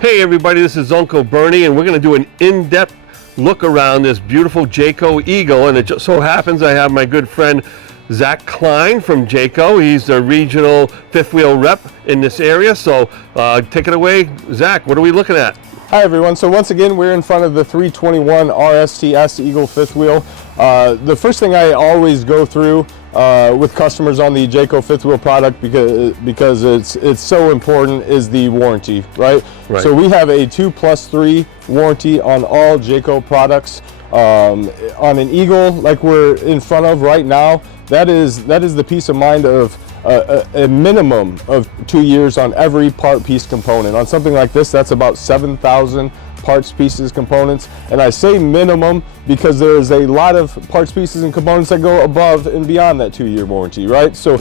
Hey everybody, this is Uncle Bernie, and we're going to do an in-depth look around this beautiful Jayco Eagle, and it just so happens I have my good friend Zach Kline from Jayco. He's the regional fifth wheel rep in this area, so take it away, Zach. What are we looking at? Hi everyone, so once again we're in front of the 321 RSTS Eagle fifth wheel. The first thing I always go through with customers on the Jayco fifth wheel product, because it's so important, is the warranty, right? So we have a 2+3 warranty on all Jayco products. On an Eagle like we're in front of right now, that is the peace of mind of a minimum of 2 years on every part, piece, component. On something like this, that's about 7,000 parts, pieces, components. And I say minimum because there's a lot of parts, pieces, and components that go above and beyond that 2-year warranty, right? So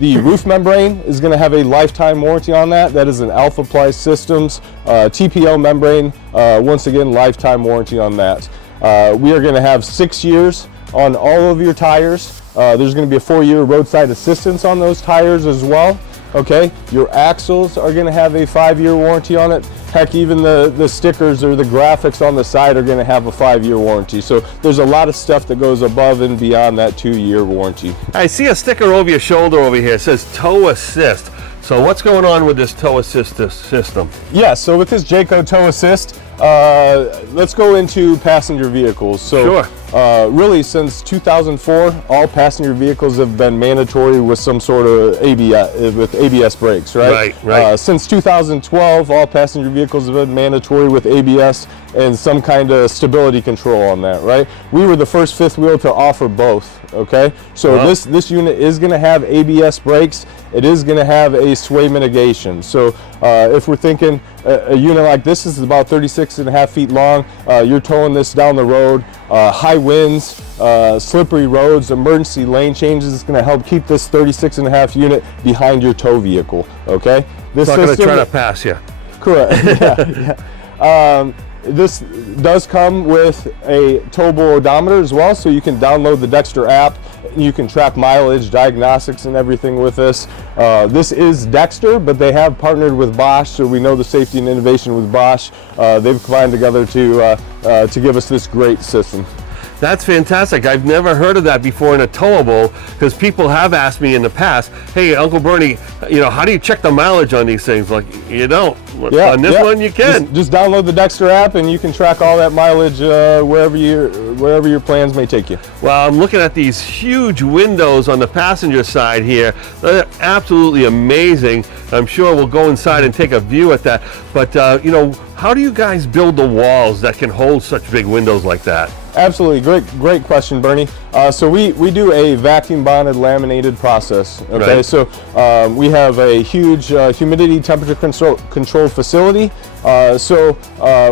the roof membrane is going to have a lifetime warranty on that. That is an Alpha Ply Systems TPO membrane. Once again, lifetime warranty on that. We are going to have 6 years on all of your tires. There's going to be a 4-year roadside assistance on those tires as well. Okay, your axles are going to have a 5-year warranty on it. Heck, even the stickers or the graphics on the side are going to have a 5-year warranty. So there's a lot of stuff that goes above and beyond that 2-year warranty. I see a sticker over your shoulder over here. It says tow assist. So what's going on with this tow assist system? Yeah, so with this Jayco tow assist, let's go into passenger vehicles. So really since 2004, all passenger vehicles have been mandatory with some sort of ABS brakes, right? Since 2012, all passenger vehicles have been mandatory with ABS and some kind of stability control on that, right? We were the first fifth wheel to offer both, okay? So this unit is gonna have ABS brakes. It is gonna have a sway mitigation. So if we're thinking a unit like this is about 36.5 feet long, you're towing this down the road, high winds, slippery roads, emergency lane changes, it's gonna help keep this 36.5 unit behind your tow vehicle, okay? It's not gonna try to pass you. Correct, yeah. This does come with a towable odometer as well, so you can download the Dexter app. You can track mileage, diagnostics, and everything with this. This is Dexter, but they have partnered with Bosch, so we know the safety and innovation with Bosch. They've combined together to give us this great system. That's fantastic. I've never heard of that before in a towable, because people have asked me in the past, hey, Uncle Bernie, you know, how do you check the mileage on these things? Like, you don't. On this one, you can. Just download the Dexter app and you can track all that mileage wherever your plans may take you. Well, I'm looking at these huge windows on the passenger side here. They're absolutely amazing. I'm sure we'll go inside and take a view at that. But, you know, how do you guys build the walls that can hold such big windows like that? Absolutely, great question, Bernie. So we do a vacuum bonded laminated process. Okay, so we have a huge humidity temperature control facility. So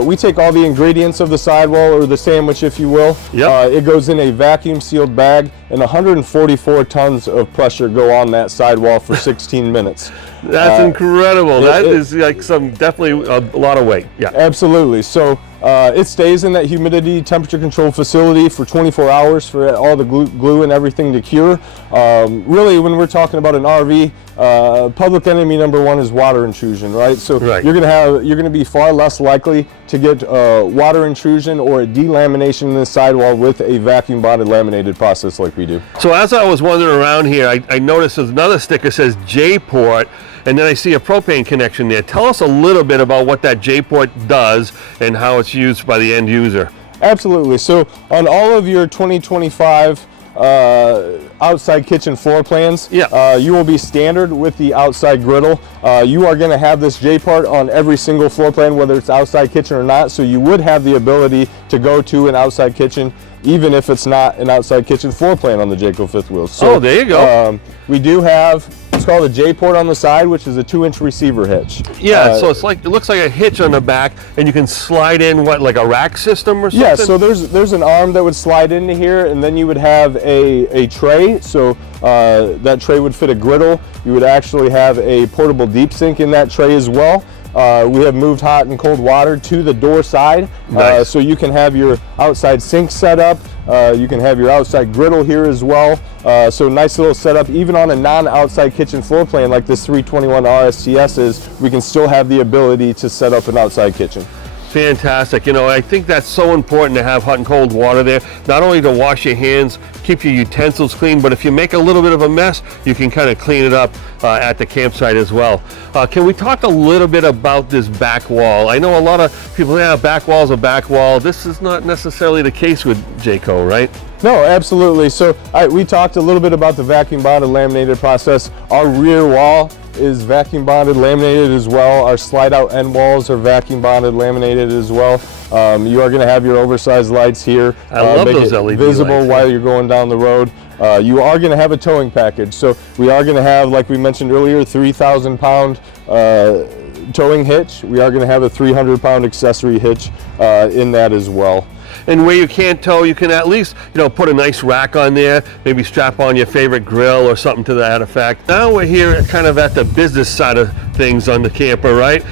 we take all the ingredients of the sidewall, or the sandwich, if you will. It goes in a vacuum sealed bag, and 144 tons of pressure go on that sidewall for 16 minutes. That's incredible. That is like definitely a lot of weight. Yeah, absolutely. So it stays in that humidity temperature control facility for 24 hours for all the glue and everything to cure. Really, when we're talking about an RV, public enemy number one is water intrusion, right? So you're gonna be far less likely to get water intrusion or a delamination in the sidewall with a vacuum bonded laminated process like we do. So as I was wandering around here, I noticed there's another sticker that says Jport, and then I see a propane connection there. Tell us a little bit about what that Jport does and how it's used by the end user. Absolutely. So on all of your 2025 outside kitchen floor plans, you will be standard with the outside griddle. You are going to have this Jport on every single floor plan, whether it's outside kitchen or not. So you would have the ability to go to an outside kitchen, even if it's not an outside kitchen floor plan on the Jayco fifth wheel. So, there you go. We do have, it's called a Jport on the side, which is a 2-inch receiver hitch. Yeah, so it looks like a hitch on the back, and you can slide in what, like a rack system or something? Yeah, so there's an arm that would slide into here, and then you would have a tray. So that tray would fit a griddle. You would actually have a portable deep sink in that tray as well. We have moved hot and cold water to the door side, so you can have your outside sink set up. You can have your outside griddle here as well. So nice little setup. Even on a non-outside kitchen floor plan like this 321 RSTS is, we can still have the ability to set up an outside kitchen. Fantastic. You know, I think that's so important to have hot and cold water there, not only to wash your hands, keep your utensils clean, but if you make a little bit of a mess, you can kind of clean it up at the campsite as well. Can we talk a little bit about this back wall? I know a lot of people say, back wall's a back wall. This is not necessarily the case with Jayco, right? No, absolutely. So we talked a little bit about the vacuum bonded laminated process. Our rear wall is vacuum bonded laminated as well. Our slide out end walls are vacuum bonded laminated as well. You are going to have your oversized lights here. I love those LED visible lights, while you're going down the road. You are going to have a towing package. So we are going to have, like we mentioned earlier, 3,000 pound towing hitch. We are going to have a 300 pound accessory hitch in that as well. And where you can't tow, you can at least, you know, put a nice rack on there, maybe strap on your favorite grill or something to that effect. Now we're here kind of at the business side of things on the camper, right?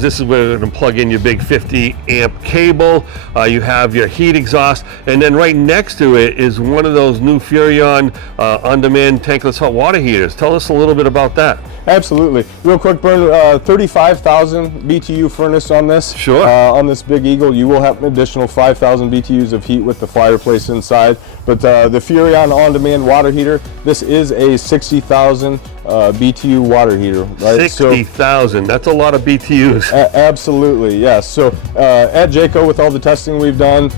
This is where you're going to plug in your big 50 amp cable. You have your heat exhaust, and then right next to it is one of those new Furrion on-demand tankless hot water heaters. Tell us a little bit about that. Absolutely. Real quick, Bern, 35,000 BTU furnace on this. Sure. On this big Eagle, you will have an additional 5,000 BTUs of heat with the fireplace inside. But the Furrion on-demand water heater, this is a 60,000 BTU water heater. Right? 60,000, that's a lot of BTUs. Absolutely, yes. So at Jayco, with all the testing we've done,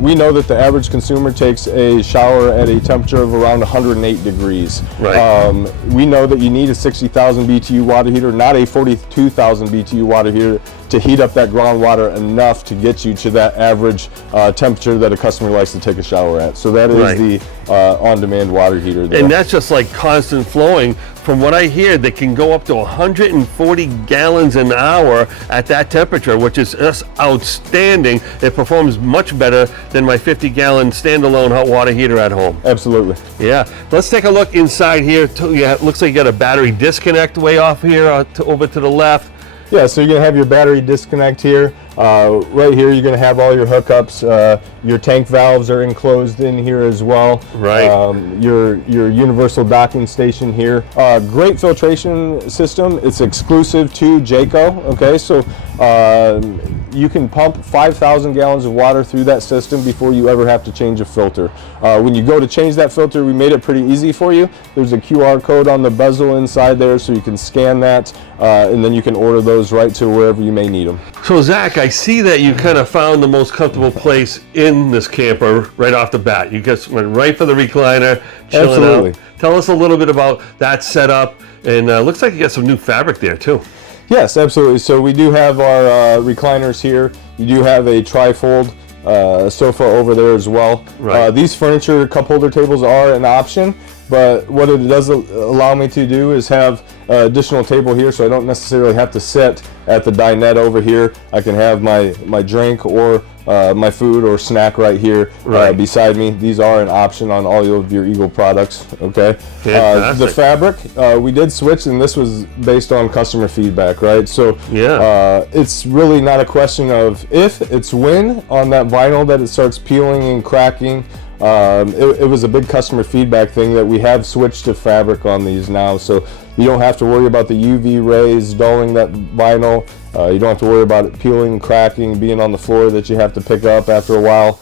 we know that the average consumer takes a shower at a temperature of around 108 degrees. Right. We know that you need a 60,000 BTU water heater, not a 42,000 BTU water heater, to heat up that groundwater enough to get you to that average temperature that a customer likes to take a shower at. So that is right. the on-demand water heater there. And that's just like constant flowing. From what I hear, they can go up to 140 gallons an hour at that temperature, which is just outstanding. It performs much better than my 50-gallon standalone hot water heater at home. Absolutely. Yeah. Let's take a look inside here. Looks like you got a battery disconnect way off here over to the left. Yeah, so you're going to have your battery disconnect here. Right here, you're going to have all your hookups. Your tank valves are enclosed in here as well. Right. Your universal docking station here. Great filtration system. It's exclusive to Jayco. Okay, so you can pump 5,000 gallons of water through that system before you ever have to change a filter. When you go to change that filter, we made it pretty easy for you. There's a QR code on the bezel inside there, so you can scan that, and then you can order those right to wherever you may need them. So Zach, I see that you kind of found the most comfortable place in this camper right off the bat. You just went right for the recliner, chilling Absolutely. out. Tell us a little bit about that setup, and looks like you got some new fabric there too. Yes, absolutely. So we do have our recliners here. You do have a trifold sofa over there as well. Right. These furniture cup holder tables are an option, but what it does allow me to do is have additional table here, so I don't necessarily have to sit at the dinette over here. I can have my drink or my food or snack right here beside me. These are an option on all of your Eagle products. Okay. The fabric, we did switch, and this was based on customer feedback, right? So yeah, it's really not a question of if, it's when on that vinyl that it starts peeling and cracking. It was a big customer feedback thing that we have switched to fabric on these now, so you don't have to worry about the UV rays dulling that vinyl. You don't have to worry about it peeling, cracking, being on the floor that you have to pick up after a while.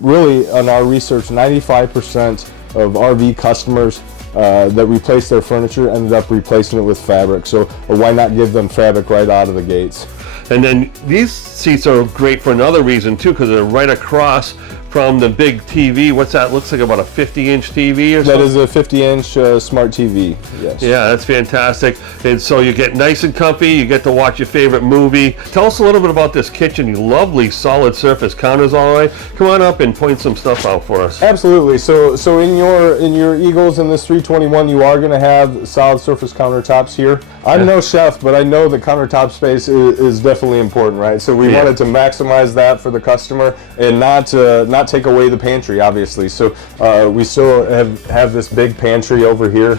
Really, on our research, 95% of RV customers that replaced their furniture ended up replacing it with fabric, so why not give them fabric right out of the gates? And then these seats are great for another reason too, because they're right across from the big TV. What's that? Looks like about a 50-inch TV or something? That is a 50-inch smart TV, yes. Yeah, that's fantastic. And so you get nice and comfy, you get to watch your favorite movie. Tell us a little bit about this kitchen. You lovely solid surface counters all the way. Come on up and point some stuff out for us. Absolutely. So in your Eagles in this 321, you are going to have solid surface countertops here. I'm no chef, but I know the countertop space is definitely important, right? So we wanted to maximize that for the customer and not take away the pantry, obviously. So we still have this big pantry over here.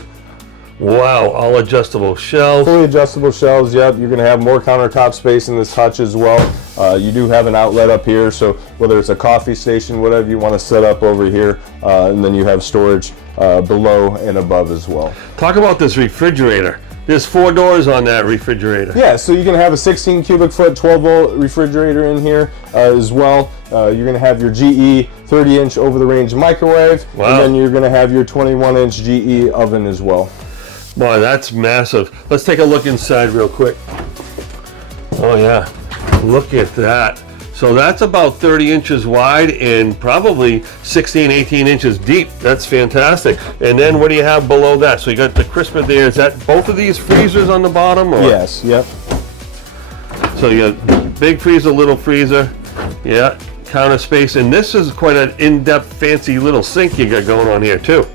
Wow, all adjustable shelves. Fully adjustable shelves, yep. You're going to have more countertop space in this hutch as well. You do have an outlet up here, so whether it's a coffee station, whatever you want to set up over here, and then you have storage below and above as well. Talk about this refrigerator. There's 4 doors on that refrigerator. Yeah, so you can have a 16 cubic foot 12 volt refrigerator in here as well. You're going to have your GE 30-inch over-the-range microwave, wow. And then you're going to have your 21-inch GE oven as well. Boy, that's massive. Let's take a look inside real quick. Oh yeah, look at that. So that's about 30 inches wide and probably 16, 18 inches deep. That's fantastic. And then what do you have below that? So you got the crisper there. Is that both of these freezers on the bottom? Or? Yes, yep. So you got big freezer, little freezer. Yeah, counter space. And this is quite an in-depth, fancy little sink you got going on here too.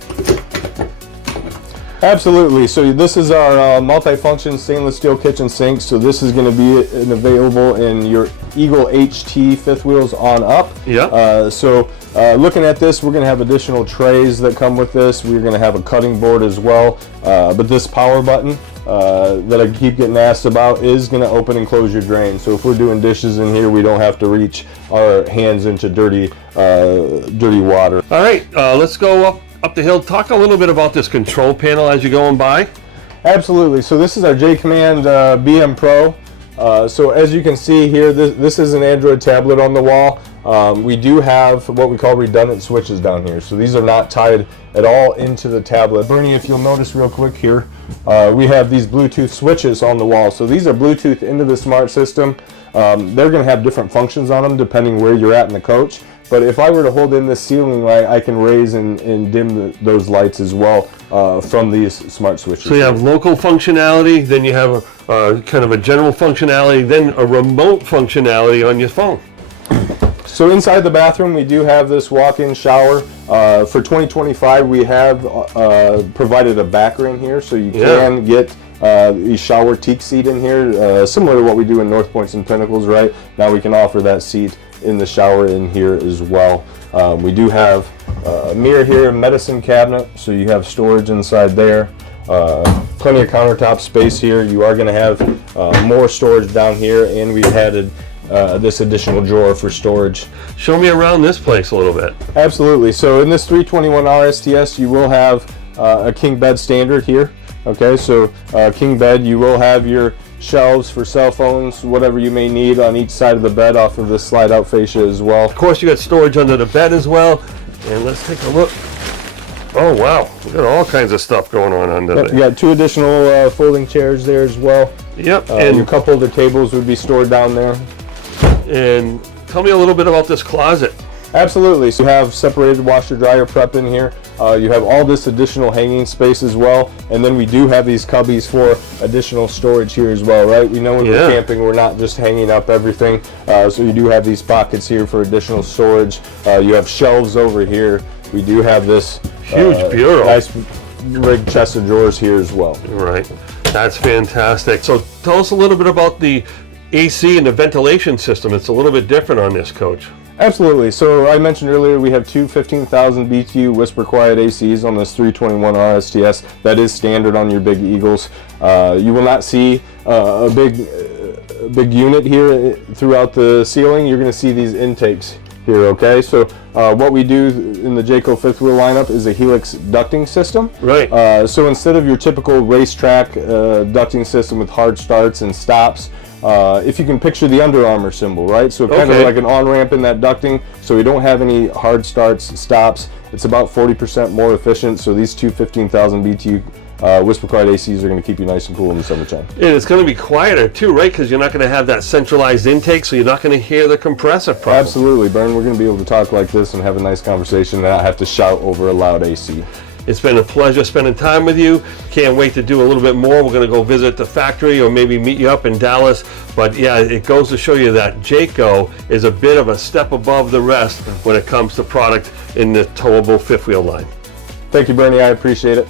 Absolutely. So this is our multi-function stainless steel kitchen sink. So this is going to be available in your Eagle HT fifth wheels on up. Yeah. Looking at this, we're going to have additional trays that come with this. We're going to have a cutting board as well. But this power button that I keep getting asked about is going to open and close your drain. So if we're doing dishes in here, we don't have to reach our hands into dirty water. All right, let's go up the hill. Talk a little bit about this control panel as you're going by. Absolutely. So this is our J-Command BM Pro. So as you can see here, this is an Android tablet on the wall. We do have what we call redundant switches down here. So these are not tied at all into the tablet. Bernie, if you'll notice real quick here, we have these Bluetooth switches on the wall. So these are Bluetooth into the smart system. They're going to have different functions on them depending where you're at in the coach. But if I were to hold in this ceiling light, I can raise and dim those lights as well from these smart switches. So you have local functionality, then you have a kind of a general functionality, then a remote functionality on your phone. So inside the bathroom, we do have this walk-in shower. For 2025, we have provided a back ring here, so you can get a shower teak seat in here, similar to what we do in North Points and Pinnacles, right? Now we can offer that seat in the shower in here as well. We do have a mirror here, a medicine cabinet, so you have storage inside there. Plenty of countertop space here. You are going to have more storage down here, and we've added this additional drawer for storage. Show me around this place a little bit. Absolutely. So in this 321 RSTS, you will have a king bed standard here. Okay, so king bed, you will have your shelves for cell phones, whatever you may need on each side of the bed off of this slide out fascia as well. Of course, you got storage under the bed as well. And let's take a look. Oh wow, we got all kinds of stuff going on under there. You got 2 additional folding chairs there as well. Yep. And your cup holder tables would be stored down there. And tell me a little bit about this closet. Absolutely. So you have separated washer dryer prep in here. You have all this additional hanging space as well, and then we do have these cubbies for additional storage here as well, right? We know when we're camping, we're not just hanging up everything, so you do have these pockets here for additional storage. You have shelves over here. We do have this huge bureau, nice rigged chest of drawers here as well. Right, that's fantastic. So tell us a little bit about the AC and the ventilation system. It's a little bit different on this coach. Absolutely. So I mentioned earlier we have 2 15,000 BTU whisper quiet ACs on this 321 RSTS. That is standard on your big Eagles. You will not see a big unit here throughout the ceiling. You're going to see these intakes here, okay? So what we do in the Jayco fifth wheel lineup is a Helix ducting system. Right. So instead of your typical racetrack ducting system with hard starts and stops, if you can picture the Under Armour symbol, right? So kind of like an on-ramp in that ducting, so we don't have any hard starts, stops. It's about 40% more efficient, so these 2 15,000 BTU whisper quiet ACs are going to keep you nice and cool in the summertime. And it's going to be quieter too, right? Because you're not going to have that centralized intake, so you're not going to hear the compressor problem. Absolutely, Bern. We're going to be able to talk like this and have a nice conversation and not have to shout over a loud AC. It's been a pleasure spending time with you. Can't wait to do a little bit more. We're going to go visit the factory or maybe meet you up in Dallas. But yeah, it goes to show you that Jayco is a bit of a step above the rest when it comes to product in the towable fifth wheel line. Thank you, Bernie. I appreciate it.